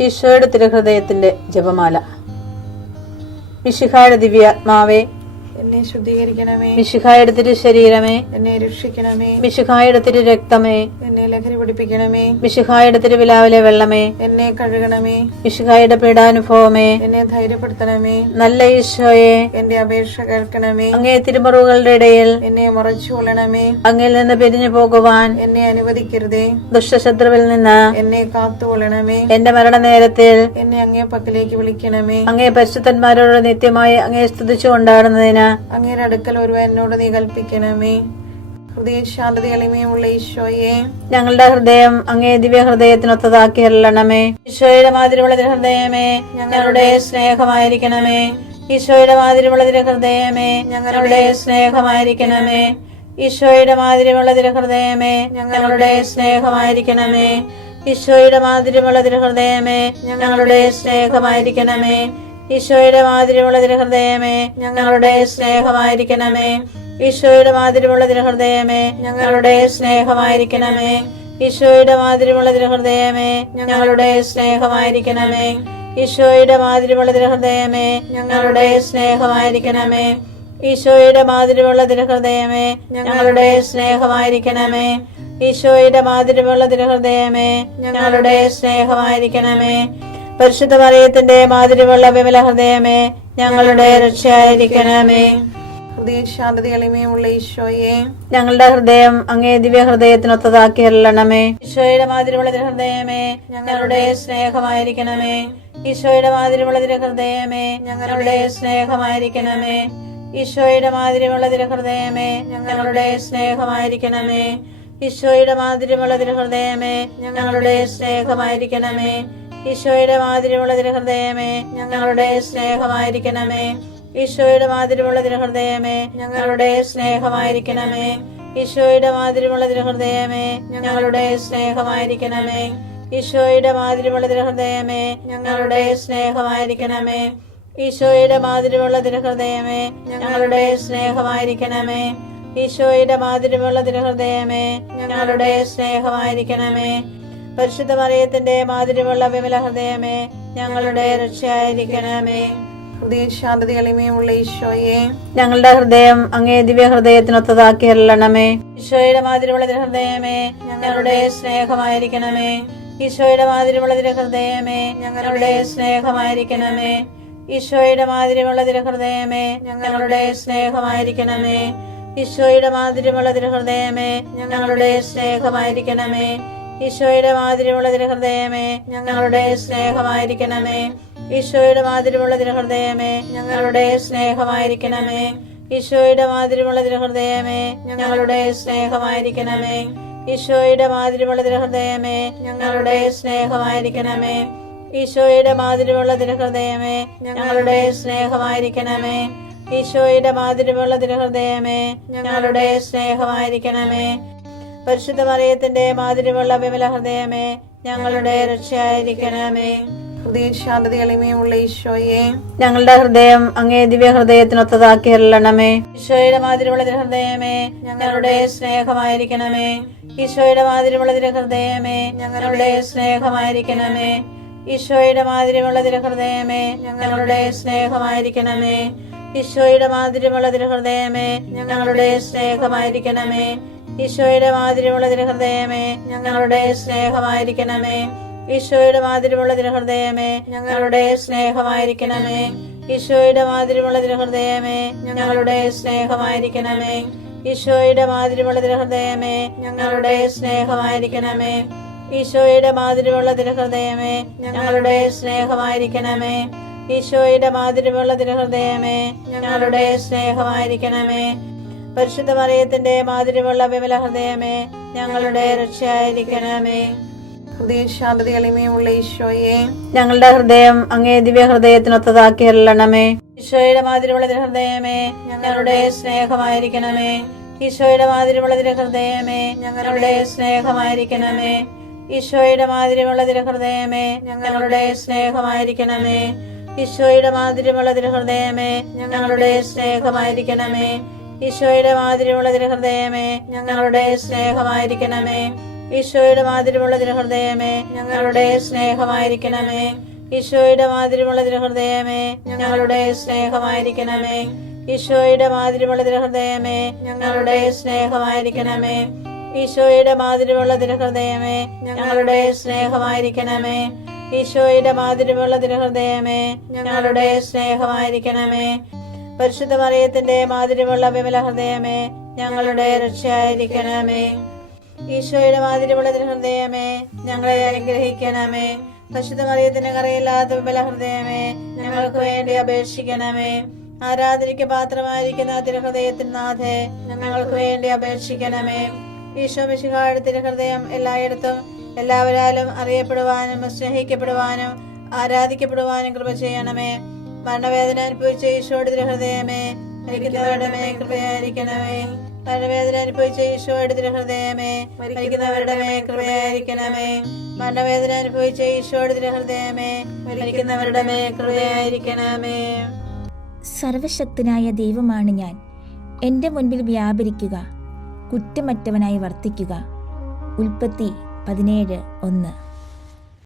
ഈശോയുടെ തിരുഹൃദയത്തിന്റെ ജപമാല. മിശിഹായുടെ ദിവ്യാത്മാവേ, എന്നെ ശുദ്ധീകരിക്കണമേ. മിശിഹായുടെ തിരു ശരീരമേ, എന്നെ രക്ഷിക്കണമേ. മിശിഹായുടെ തിരു രക്തമേ, എന്നെ ലഹരി പിടിപ്പിക്കണമേ. മിശിഹായുടെ തിരുവിലാവിലെ വെള്ളമേ, എന്നെ കഴുകണമേ. മിശിഹായുടെ പീഡാനുഭവമേ, എന്നെ ധൈര്യപ്പെടുത്തണമേ. നല്ല ഈശോയെ, എന്റെ അപേക്ഷ കേൾക്കണമേ. അങ്ങേ തിരുമുറിവുകളുടെ ഇടയിൽ എന്നെ മറച്ചു കൊള്ളണമേ. അങ്ങിൽ നിന്ന് പിരിഞ്ഞു പോകുവാൻ എന്നെ അനുവദിക്കരുതേ. ദുഷ്ടശത്രുവിൽ നിന്ന് എന്നെ കാത്തുകൊള്ളണമേ. എന്റെ മരണനേരത്തിൽ എന്നെ അങ്ങേ പക്കലേക്ക് വിളിക്കണമേ. അങ്ങേ പരിശുദ്ധന്മാരോട് നിത്യമായി അങ്ങേ സ്തുതിച്ചു കൊണ്ടാടുന്നതിന് അങ്ങയുടെ അടുക്കൽ ഒരുവൻ എന്നോട് നീ കൽപ്പിക്കണമേ. ഹൃദയ ശാന്തത എളിമയുള്ള ഈശോയെ, ഞങ്ങളുടെ ഹൃദയം അങ്ങേ ദിവ്യ ഹൃദയത്തിനൊത്തതാക്കി അരുളണമേ. ഈശോയുടെ മാതിരിയുള്ള ഹൃദയമേ, ഞങ്ങളുടെ സ്നേഹമായിരിക്കണമേ. ഈശോയുടെ മാതിരിയുള്ള ഹൃദയമേ, ഞങ്ങളുടെ സ്നേഹമായിരിക്കണമേ. ഈശോയുടെ മാതിരിയുള്ള ഹൃദയമേ, ഞങ്ങളുടെ സ്നേഹമായിരിക്കണമേ. ഈശോയുടെ മാതിരിയുള്ള ഹൃദയമേ, ഞങ്ങളുടെ സ്നേഹമായിരിക്കണമേ. ഈശോയുടെ മാതിരിയുള്ള ഹൃദയമേ, ഞങ്ങളുടെ സ്നേഹമായിരിക്കണമേ. ഈശോയുടെ മാതിരിയുള്ള ഹൃദയമേ, ഞങ്ങളുടെ സ്നേഹമായിരിക്കണമേ. ഈശോയുടെ മാതിരിയുള്ള ഹൃദയമേ, ഞങ്ങളുടെ സ്നേഹമായിരിക്കണമേ. ഈശോയുടെ മാതിരിയുള്ള ഹൃദയമേ, ഞങ്ങളുടെ സ്നേഹമായിരിക്കണമേ. ഈശോയുടെ മാതിരിയുള്ള ഹൃദയമേ, ഞങ്ങളുടെ സ്നേഹമായിരിക്കണമേ. ഈശോയുടെ മാതിരിയുള്ള ഹൃദയമേ, ഞങ്ങളുടെ സ്നേഹമായിരിക്കണമേ. പരിശുദ്ധ മറിയത്തിന്റെ മാതിരിയുള്ള വിമല ഹൃദയമേ, ഞങ്ങളുടെ രക്ഷയായിരിക്കണമേ. ഹൃദയ ശാന്തത എളിമയുള്ള ഈശോയെ, ഞങ്ങളുടെ ഹൃദയം അങ്ങേ ദിവ്യ ഹൃദയത്തിനൊത്തതാക്കി അരുളണമേ. ഈശോയുടെ മാതിരിയുള്ള ഹൃദയമേ, ഞങ്ങളുടെ സ്നേഹമായിരിക്കണമേ. ഈശോയുടെ മാതിരിയുള്ള ഹൃദയമേ, ഞങ്ങളുടെ സ്നേഹമായിരിക്കണമേ. ഈശോയുടെ മാതിരിയുള്ള ഹൃദയമേ, ഞങ്ങളുടെ സ്നേഹമായിരിക്കണമേ. ഈശോയുടെ മാതിരിയുള്ള ഹൃദയമേ, ഞങ്ങളുടെ സ്നേഹമായിരിക്കണമേ. ഈശോയുടെ മാതിരിയുള്ള ഹൃദയമേ, ഞങ്ങളുടെ സ്നേഹമായിരിക്കണമേ. ഈശോയുടെ മാതിരിയുള്ള ഹൃദയമേ, ഞങ്ങളുടെ സ്നേഹമായിരിക്കണമേ. ഈശോയുടെ മാതിരിയുള്ള ഹൃദയമേ, ഞങ്ങളുടെ സ്നേഹമായിരിക്കണമേ. ഈശോയുടെ മാതിരിയുള്ള ഹൃദയമേ, ഞങ്ങളുടെ സ്നേഹമായിരിക്കണമേ. ഈശോയുടെ മാതിരിയുള്ള ഹൃദയമേ, ഞങ്ങളുടെ സ്നേഹമായിരിക്കണമേ. ഈശോയുടെ മാതിരിയുള്ള ഹൃദയമേ, ഞങ്ങളുടെ സ്നേഹമായിരിക്കണമേ. പരിശുദ്ധ മറിയത്തിന്റെ മാതിരിയുള്ള വിമല ഹൃദയമേ, ഞങ്ങളുടെ രക്ഷയായിരിക്കണമേ. ഹൃദയ ശാന്തത എളിമയുള്ള ഈശോയെ, ഞങ്ങളുടെ ഹൃദയം അങ്ങേ ദിവ്യ ഹൃദയത്തിനൊത്തതാക്കി അരുളണമേ. ഈശോയുടെ മാതിരിയുള്ള ഹൃദയമേ, ഞങ്ങളുടെ സ്നേഹമായിരിക്കണമേ. ഈശോയുടെ മാതിരിയുള്ള ഹൃദയമേ, ഞങ്ങളുടെ സ്നേഹമായിരിക്കണമേ. ഈശോയുടെ മാതിരിയുള്ള ഹൃദയമേ, ഞങ്ങളുടെ സ്നേഹമായിരിക്കണമേ. ഈശോയുടെ മാതിരിയുള്ള ഹൃദയമേ, ഞങ്ങളുടെ സ്നേഹമായിരിക്കണമേ. ഈശോയുടെ മാതിരിയുള്ള ഹൃദയമേ, ഞങ്ങളുടെ സ്നേഹമായിരിക്കണമേ. ഈശോയുടെ മാതിരിയുള്ള ഹൃദയമേ, ഞങ്ങളുടെ സ്നേഹമായിരിക്കണമേ. ഈശോയുടെ മാതിരിയുള്ള ഹൃദയമേ, ഞങ്ങളുടെ സ്നേഹമായിരിക്കണമേ. ഈശോയുടെ മാതിരിയുള്ള ഹൃദയമേ, ഞങ്ങളുടെ സ്നേഹമായിരിക്കണമേ. ഈശോയുടെ മാതിരിയുള്ള ഹൃദയമേ, ഞങ്ങളുടെ സ്നേഹമായിരിക്കണമേ. ഈശോയുടെ മാതിരിയുള്ള ഹൃദയമേ, ഞങ്ങളുടെ സ്നേഹമായിരിക്കണമേ. പരിശുദ്ധ മറിയത്തിന്റെ മാതിരിയുള്ള വിമല ഹൃദയമേ, ഞങ്ങളുടെ രക്ഷയായിരിക്കണമേ. ഹൃദയ ശാന്തത എളിമയുള്ള ഈശോയെ, ഞങ്ങളുടെ ഹൃദയം അങ്ങേ ദിവ്യ ഹൃദയത്തിനൊത്തതാക്കി അരുളണമേ. ഈശോയുടെ മാതിരിയുള്ള ഹൃദയമേ, ഞങ്ങളുടെ സ്നേഹമായിരിക്കണമേ. ഈശോയുടെ മാതിരിയുള്ള ഹൃദയമേ, ഞങ്ങളുടെ സ്നേഹമായിരിക്കണമേ. ഈശോയുടെ മാതിരിയുള്ള ഹൃദയമേ, ഞങ്ങളുടെ സ്നേഹമായിരിക്കണമേ. ഈശോയുടെ മാതിരിയുള്ള ഹൃദയമേ, ഞങ്ങളുടെ സ്നേഹമായിരിക്കണമേ. ഈശോയുടെ മാതിരിയുള്ള ഹൃദയമേ, ഞങ്ങളുടെ സ്നേഹമായിരിക്കണമേ. ഈശോയുടെ മാതിരിയുള്ള ഹൃദയമേ, ഞങ്ങളുടെ സ്നേഹമായിരിക്കണമേ. ഈശോയുടെ മാതിരിയുള്ള ഹൃദയമേ, ഞങ്ങളുടെ സ്നേഹമായിരിക്കണമേ. ഈശോയുടെ മാതിരിയുള്ള ഹൃദയമേ, ഞങ്ങളുടെ സ്നേഹമായിരിക്കണമേ. ഈശോയുടെ മാതിരിയുള്ള ഹൃദയമേ, ഞങ്ങളുടെ സ്നേഹമായിരിക്കണമേ. ഈശോയുടെ മാതിരിയുള്ള ഹൃദയമേ, ഞങ്ങളുടെ സ്നേഹമായിരിക്കണമേ. പരിശുദ്ധ മറിയത്തിന്റെ മാതിരിയുള്ള വിമല ഹൃദയമേ, ഞങ്ങളുടെ രക്ഷയായിരിക്കണമേ. ഹൃദയ ശാന്തത എളിമയുള്ള ഈശോയെ, ഞങ്ങളുടെ ഹൃദയം അങ്ങേ ദിവ്യ ഹൃദയത്തിനൊത്തതാക്കി അരുളണമേ. ഈശോയുടെ മാതിരിയുള്ള ഹൃദയമേ, ഞങ്ങളുടെ സ്നേഹമായിരിക്കണമേ. ഈശോയുടെ മാതിരിയുള്ള ഹൃദയമേ, ഞങ്ങളുടെ സ്നേഹമായിരിക്കണമേ. ഈശോയുടെ മാതിരിയുള്ള ഹൃദയമേ, ഞങ്ങളുടെ സ്നേഹമായിരിക്കണമേ. ഈശോയുടെ മാതിരിയുള്ള ഹൃദയമേ, ഞങ്ങളുടെ സ്നേഹമായിരിക്കണമേ. ഈശോയുടെ മാതിരിയുള്ള ഹൃദയമേ, ഞങ്ങളുടെ സ്നേഹമായിരിക്കണമേ. ഈശോയുടെ മാതിരിയുള്ള തിരുഹൃദയമേ ഞങ്ങളുടെ സ്നേഹമായിരിക്കണമേ. ഈശോയുടെ മാതിരിയുള്ള തിരുഹൃദയമേ ഞങ്ങളുടെ സ്നേഹമായിരിക്കണമേ. ഈശോയുടെ മാതിരിയുള്ള തിരുഹൃദയമേ ഞങ്ങളുടെ സ്നേഹമായിരിക്കണമേ. ഈശോയുടെ മാതിരിയുള്ള തിരുഹൃദയമേ ഞങ്ങളുടെ സ്നേഹമായിരിക്കണമേ. ഈശോയുടെ മാതിരിയുള്ള തിരുഹൃദയമേ ഞങ്ങളുടെ സ്നേഹമായിരിക്കണമേ. പരിശുദ്ധ മറിയത്തിന്റെ മാതിരിയുള്ള വിമല ഹൃദയമേ ഞങ്ങളുടെ രക്ഷയായിരിക്കണമേ. ഈശോയുടെ മാതിരിയുള്ള തിരുഹൃദയമേ ഞങ്ങളെ അനുഗ്രഹിക്കണമേ. പരിശുദ്ധ മറിയത്തിന്റെ കറയില്ലാത്ത വിമല ഹൃദയമേ ഞങ്ങൾക്ക് വേണ്ടി അപേക്ഷിക്കണമേ. ആരാധനയ്ക്ക് പാത്രമായിരിക്കുന്ന തിരുഹൃദയത്തിന് നാഥേ ഞങ്ങൾക്ക് വേണ്ടി അപേക്ഷിക്കണമേ. ഈശോ മിശിഹായുടെ തിരുഹൃദയം എല്ലായിടത്തും എല്ലാവരാലും അറിയപ്പെടുവാനും സ്നേഹിക്കപ്പെടുവാനും ആരാധിക്കപ്പെടുവാനും കൃപ ചെയ്യണമേ. മരണവേദന അനുഭവിച്ച ഈശോയുടെ തിരുഹൃദയമേ മരിക്കുന്നവരുടെ മേൽ കൃപയായിരിക്കണമേ. മരണവേദന അനുഭവിച്ച ഈശോയുടെ തിരുഹൃദയമേ മരിക്കുന്നവരുടെ മേൽ കൃപയായിരിക്കണമേ. മരണവേദന അനുഭവിച്ച ഈശോയുടെ തിരുഹൃദയമേ മരിക്കുന്നവരുടെ മേൽ കൃപയായിരിക്കണമേ. സർവശക്തനായ ദൈവമാണ് ഞാൻ. എൻ്റെ മുൻപിൽ വ്യാപരിക്കുക, കുറ്റമറ്റവനായി വർത്തിക്കുക. ഉൽപ്പത്തി 17:1.